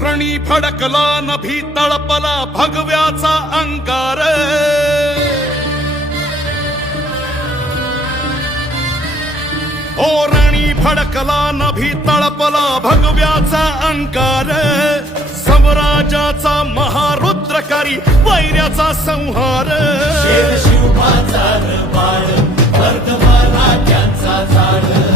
रणी फडकला नभी तळपला भगव्याचा अंगार ओ रणी फडकला नभी तळपला भगव्याचा अंगार समराजाचा महारुद्रकारी वैऱ्याचा संहार शिवबाचा बाळ वर्धमान राज्यांचा झाड